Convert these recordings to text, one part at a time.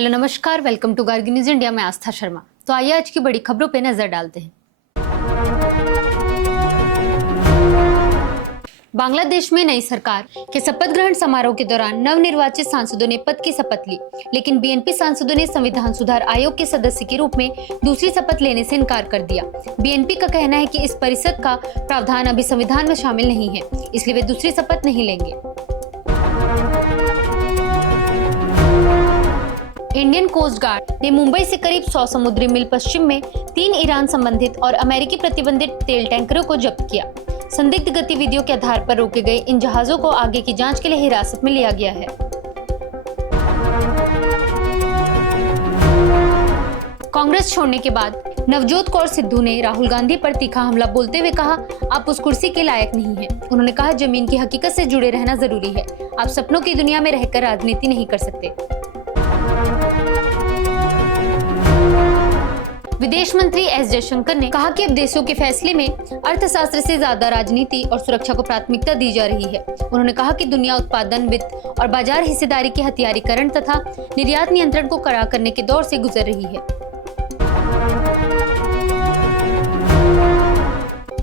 Hello नमस्कार, welcome to Gargi news India में आस्था शर्मा। तो आइए आज की बड़ी खबरों पे नजर डालते हैं। बांग्लादेश में नई सरकार के शपथ ग्रहण समारोह के दौरान नवनिर्वाचित सांसदों ने पद की शपथ ली, लेकिन बीएनपी सांसदों ने संविधान सुधार आयोग के सदस्य के रूप में दूसरी शपथ लेने से इनकार कर दिया। बीएनपी का कहना है कि इस परिषद का प्रावधान अभी संविधान में शामिल नहीं है, इसलिए वे दूसरी शपथ नहीं लेंगे। इंडियन कोस्ट गार्ड ने मुंबई से करीब 100 समुद्री मील पश्चिम में 3 ईरान संबंधित और अमेरिकी प्रतिबंधित तेल टैंकरों को जब्त किया। संदिग्ध गतिविधियों के आधार पर रोके गए इन जहाजों को आगे की जांच के लिए हिरासत में लिया गया है। कांग्रेस छोड़ने के बाद नवजोत कौर सिद्धू ने राहुल गांधी पर तीखा हमला बोलते हुए कहा, आप उस कुर्सी के लायक नहीं हैं। उन्होंने कहा, जमीन की हकीकत से जुड़े रहना जरूरी है। आप सपनों की दुनिया में रहकर राजनीति नहीं कर सकते। विदेश मंत्री एस जयशंकर ने कहा कि अब देशों के फैसले में अर्थशास्त्र से ज्यादा राजनीति और सुरक्षा को प्राथमिकता दी जा रही है। उन्होंने कहा कि दुनिया उत्पादन, वित्त और बाजार हिस्सेदारी के हथियारीकरण तथा निर्यात नियंत्रण को कड़ा करने के दौर से गुजर रही है।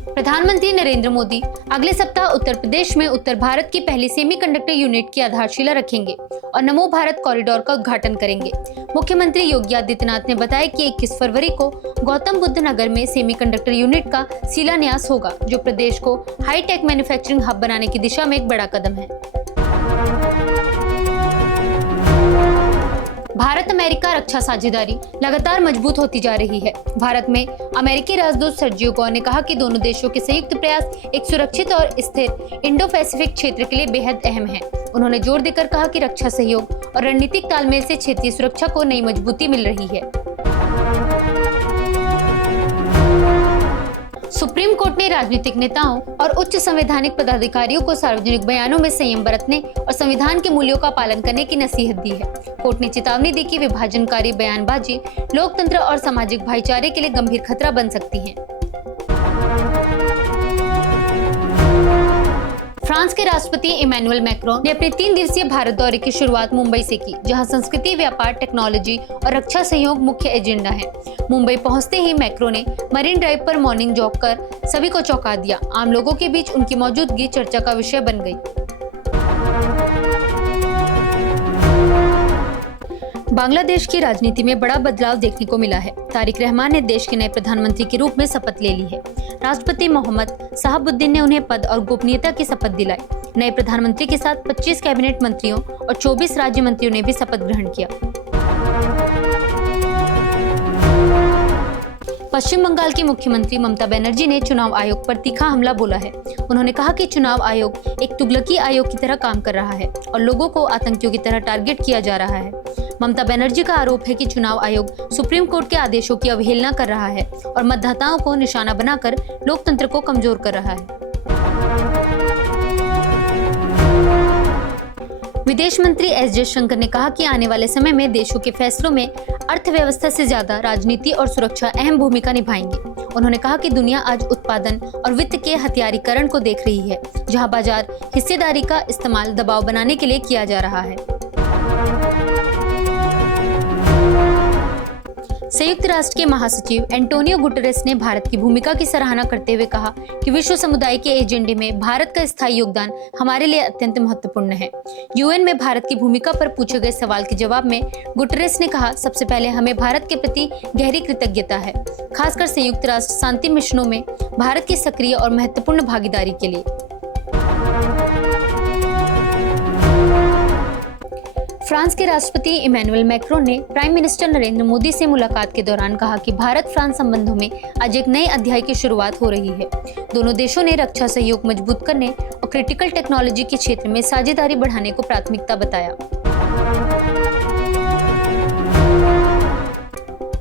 प्रधानमंत्री नरेंद्र मोदी अगले सप्ताह उत्तर प्रदेश में उत्तर भारत की पहली सेमीकंडक्टर यूनिट की आधारशिला रखेंगे और नमो भारत कॉरिडोर का उद्घाटन करेंगे। मुख्यमंत्री योगी आदित्यनाथ ने बताया कि 21 फरवरी को गौतम बुद्ध नगर में सेमीकंडक्टर यूनिट का शिलान्यास होगा, जो प्रदेश को हाईटेक मैन्युफैक्चरिंग हब बनाने की दिशा में एक बड़ा कदम है। भारत अमेरिका रक्षा साझेदारी लगातार मजबूत होती जा रही है। भारत में अमेरिकी राजदूत सर्जियो गौ ने कहा कि दोनों देशों के संयुक्त प्रयास एक सुरक्षित और स्थिर इंडो पैसिफिक क्षेत्र के लिए बेहद अहम है। उन्होंने जोर देकर कहा कि रक्षा सहयोग और रणनीतिक तालमेल से क्षेत्रीय सुरक्षा को नई मजबूती मिल रही है। सुप्रीम कोर्ट ने राजनीतिक नेताओं और उच्च संवैधानिक पदाधिकारियों को सार्वजनिक बयानों में संयम बरतने और संविधान के मूल्यों का पालन करने की नसीहत दी है। कोर्ट ने चेतावनी दी कि विभाजनकारी बयानबाजी लोकतंत्र और सामाजिक भाईचारे के लिए गंभीर खतरा बन सकती है। फ्रांस के राष्ट्रपति इमैनुअल मैक्रोन ने अपने 3 दिवसीय भारत दौरे की शुरुआत मुंबई से की, जहां संस्कृति, व्यापार, टेक्नोलॉजी और रक्षा सहयोग मुख्य एजेंडा है। मुंबई पहुंचते ही मैक्रोन ने मरीन ड्राइव पर मॉर्निंग जॉग कर सभी को चौंका दिया। आम लोगों के बीच उनकी मौजूदगी चर्चा का विषय बन गई। बांग्लादेश की राजनीति में बड़ा बदलाव देखने को मिला है। तारिक रहमान ने देश के नए प्रधानमंत्री के रूप में शपथ ले ली है। राष्ट्रपति मोहम्मद शहाबुद्दीन ने उन्हें पद और गोपनीयता की शपथ दिलाई। नए प्रधानमंत्री के साथ 25 कैबिनेट मंत्रियों और 24 राज्य मंत्रियों ने भी शपथ ग्रहण किया। पश्चिम बंगाल की मुख्यमंत्री ममता बनर्जी ने चुनाव आयोग पर तीखा हमला बोला है। उन्होंने कहा कि चुनाव आयोग एक तुगलकी आयोग की तरह काम कर रहा है और लोगों को आतंकियों की तरह टारगेट किया जा रहा है। ममता बनर्जी का आरोप है कि चुनाव आयोग सुप्रीम कोर्ट के आदेशों की अवहेलना कर रहा है और मतदाताओं को निशाना बनाकर लोकतंत्र को कमजोर कर रहा है। विदेश मंत्री एस जयशंकर ने कहा कि आने वाले समय में देशों के फैसलों में अर्थव्यवस्था से ज्यादा राजनीति और सुरक्षा अहम भूमिका निभाएंगे। उन्होंने कहा कि दुनिया आज उत्पादन और वित्त के हथियारीकरण को देख रही है, जहां बाजार हिस्सेदारी का इस्तेमाल दबाव बनाने के लिए किया जा रहा है। संयुक्त राष्ट्र के महासचिव एंटोनियो गुटेरेस ने भारत की भूमिका की सराहना करते हुए कहा कि विश्व समुदाय के एजेंडे में भारत का स्थायी योगदान हमारे लिए अत्यंत महत्वपूर्ण है। यूएन में भारत की भूमिका पर पूछे गए सवाल के जवाब में गुटेरेस ने कहा, सबसे पहले हमें भारत के प्रति गहरी कृतज्ञता है, खासकर संयुक्त राष्ट्र शांति मिशनों में भारत की सक्रिय और महत्वपूर्ण भागीदारी के लिए। फ्रांस के राष्ट्रपति इमैनुअल मैक्रोन ने प्राइम मिनिस्टर नरेंद्र मोदी से मुलाकात के दौरान कहा कि भारत फ्रांस संबंधों में आज एक नए अध्याय की शुरुआत हो रही है। दोनों देशों ने रक्षा सहयोग मजबूत करने और क्रिटिकल टेक्नोलॉजी के क्षेत्र में साझेदारी बढ़ाने को प्राथमिकता बताया।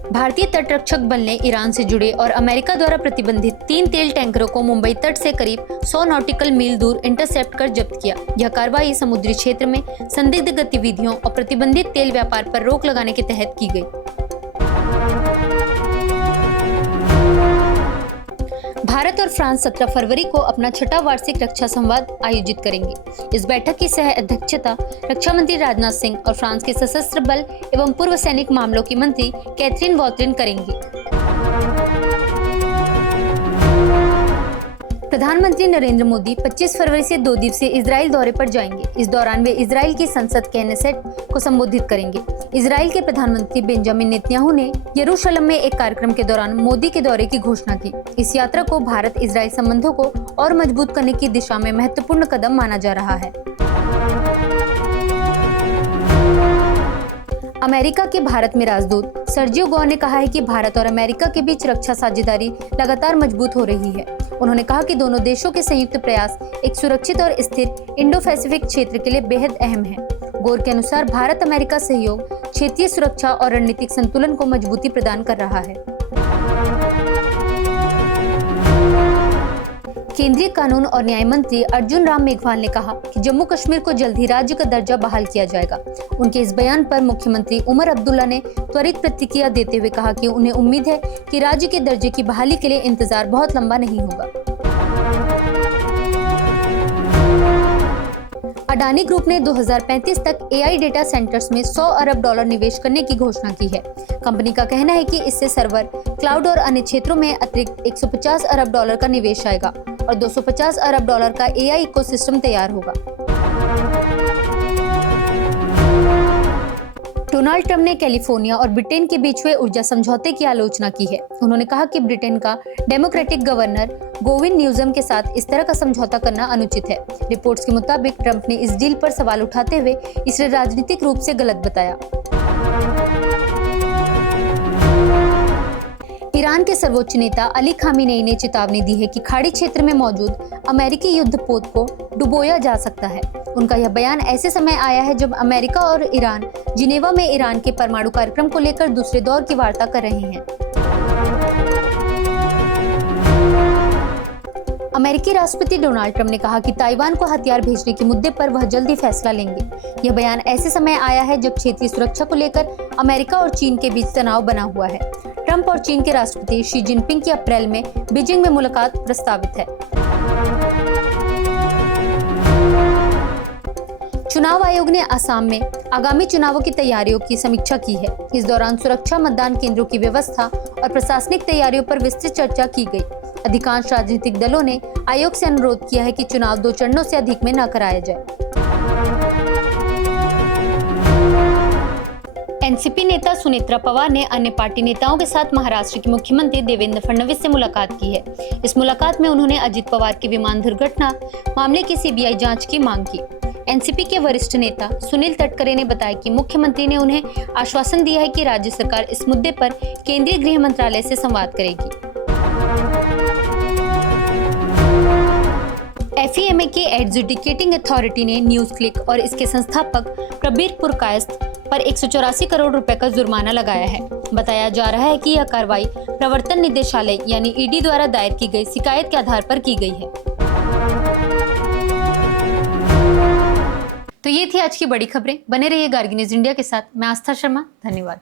भारतीय तटरक्षक बल ने ईरान से जुड़े और अमेरिका द्वारा प्रतिबंधित 3 तेल टैंकरों को मुंबई तट से करीब 100 नॉटिकल मील दूर इंटरसेप्ट कर जब्त किया। यह कार्रवाई समुद्री क्षेत्र में संदिग्ध गतिविधियों और प्रतिबंधित तेल व्यापार पर रोक लगाने के तहत की गई। भारत और फ्रांस 17 फरवरी को अपना छठा वार्षिक रक्षा संवाद आयोजित करेंगे। इस बैठक की सह अध्यक्षता रक्षा मंत्री राजनाथ सिंह और फ्रांस के सशस्त्र बल एवं पूर्व सैनिक मामलों की मंत्री कैथरीन वॉल्ट्रिन करेंगी। प्रधानमंत्री नरेंद्र मोदी 25 फरवरी से 2 दिवसीय इजराइल दौरे पर जाएंगे। इस दौरान वे इजराइल की संसद केनेसेट को संबोधित करेंगे। इजराइल के प्रधानमंत्री बेंजामिन नेतन्याहू ने यरूशलेम में एक कार्यक्रम के दौरान मोदी के दौरे की घोषणा की। इस यात्रा को भारत इजराइल संबंधों को और मजबूत करने की दिशा में महत्वपूर्ण कदम माना जा रहा है। अमेरिका के भारत में राजदूत सर्जियो गौ ने कहा है कि भारत और अमेरिका के बीच रक्षा साझेदारी लगातार मजबूत हो रही है। उन्होंने कहा कि दोनों देशों के संयुक्त प्रयास एक सुरक्षित और स्थिर इंडो पैसिफिक क्षेत्र के लिए बेहद अहम है। गौर के अनुसार भारत अमेरिका सहयोग क्षेत्रीय सुरक्षा और रणनीतिक संतुलन को मजबूती प्रदान कर रहा है। केंद्रीय कानून और न्याय मंत्री अर्जुन राम मेघवाल ने कहा कि जम्मू कश्मीर को जल्द ही राज्य का दर्जा बहाल किया जाएगा। उनके इस बयान पर मुख्यमंत्री उमर अब्दुल्ला ने त्वरित प्रतिक्रिया देते हुए कहा कि उन्हें उम्मीद है कि राज्य के दर्जे की बहाली के लिए इंतजार बहुत लंबा नहीं होगा। अडानी ग्रुप ने 2035 तक एआई डेटा सेंटर्स में $100 अरब निवेश करने की घोषणा की है। कंपनी का कहना है कि इससे सर्वर, क्लाउड और अन्य क्षेत्रों में अतिरिक्त $150 अरब का निवेश आएगा और $250 अरब का एआई इकोसिस्टम तैयार होगा। डोनाल्ड ट्रंप ने कैलिफोर्निया और ब्रिटेन के बीच हुए ऊर्जा समझौते की आलोचना की है। उन्होंने कहा कि ब्रिटेन का डेमोक्रेटिक गवर्नर गोविन न्यूसम के साथ इस तरह का समझौता करना अनुचित है। रिपोर्ट्स के मुताबिक ट्रंप ने इस डील पर सवाल उठाते हुए इसे राजनीतिक रूप से गलत बताया। ईरान के सर्वोच्च नेता अली खामेनेई ने चेतावनी दी है कि खाड़ी क्षेत्र में मौजूद अमेरिकी युद्धपोत को डुबोया जा सकता है। उनका यह बयान ऐसे समय आया है जब अमेरिका और ईरान जिनेवा में ईरान के परमाणु कार्यक्रम को लेकर दूसरे दौर की वार्ता कर रहे हैं। अमेरिकी राष्ट्रपति डोनाल्ड ट्रंप ने कहा कि ताइवान को हथियार भेजने के मुद्दे पर वह जल्दी फैसला लेंगे। यह बयान ऐसे समय आया है जब क्षेत्रीय सुरक्षा को लेकर अमेरिका और चीन के बीच तनाव बना हुआ है। ट्रंप और चीन के राष्ट्रपति शी जिनपिंग की अप्रैल में बीजिंग में मुलाकात प्रस्तावित है। चुनाव आयोग ने असम में आगामी चुनावों की तैयारियों की समीक्षा की है। इस दौरान सुरक्षा, मतदान केंद्रों की व्यवस्था और प्रशासनिक तैयारियों पर विस्तृत चर्चा की गई। अधिकांश राजनीतिक दलों ने आयोग से अनुरोध किया है कि चुनाव 2 चरणों से अधिक में न कराया जाए। एनसीपी नेता सुनेत्रा पवार ने अन्य पार्टी नेताओं के साथ महाराष्ट्र के मुख्यमंत्री देवेंद्र फडणवीस से मुलाकात की है। इस मुलाकात में उन्होंने अजित पवार की विमान दुर्घटना मामले की सीबीआई जांच की मांग की। एनसीपी के वरिष्ठ नेता सुनील तटकरे ने बताया कि मुख्यमंत्री ने उन्हें आश्वासन दिया है कि राज्य सरकार इस मुद्दे पर केंद्रीय गृह मंत्रालय से संवाद करेगी। FEMA की एडजुडिकेटिंग अथॉरिटी ने न्यूज क्लिक और इसके संस्थापक प्रबीर पुरकायस्थ पर 184 करोड़ रुपए का जुर्माना लगाया है। बताया जा रहा है कि यह कार्रवाई प्रवर्तन निदेशालय यानी ईडी द्वारा दायर की गई शिकायत के आधार पर की गई है। तो ये थी आज की बड़ी खबरें। बने रहिए गार्गी न्यूज इंडिया के साथ। मैं आस्था शर्मा, धन्यवाद।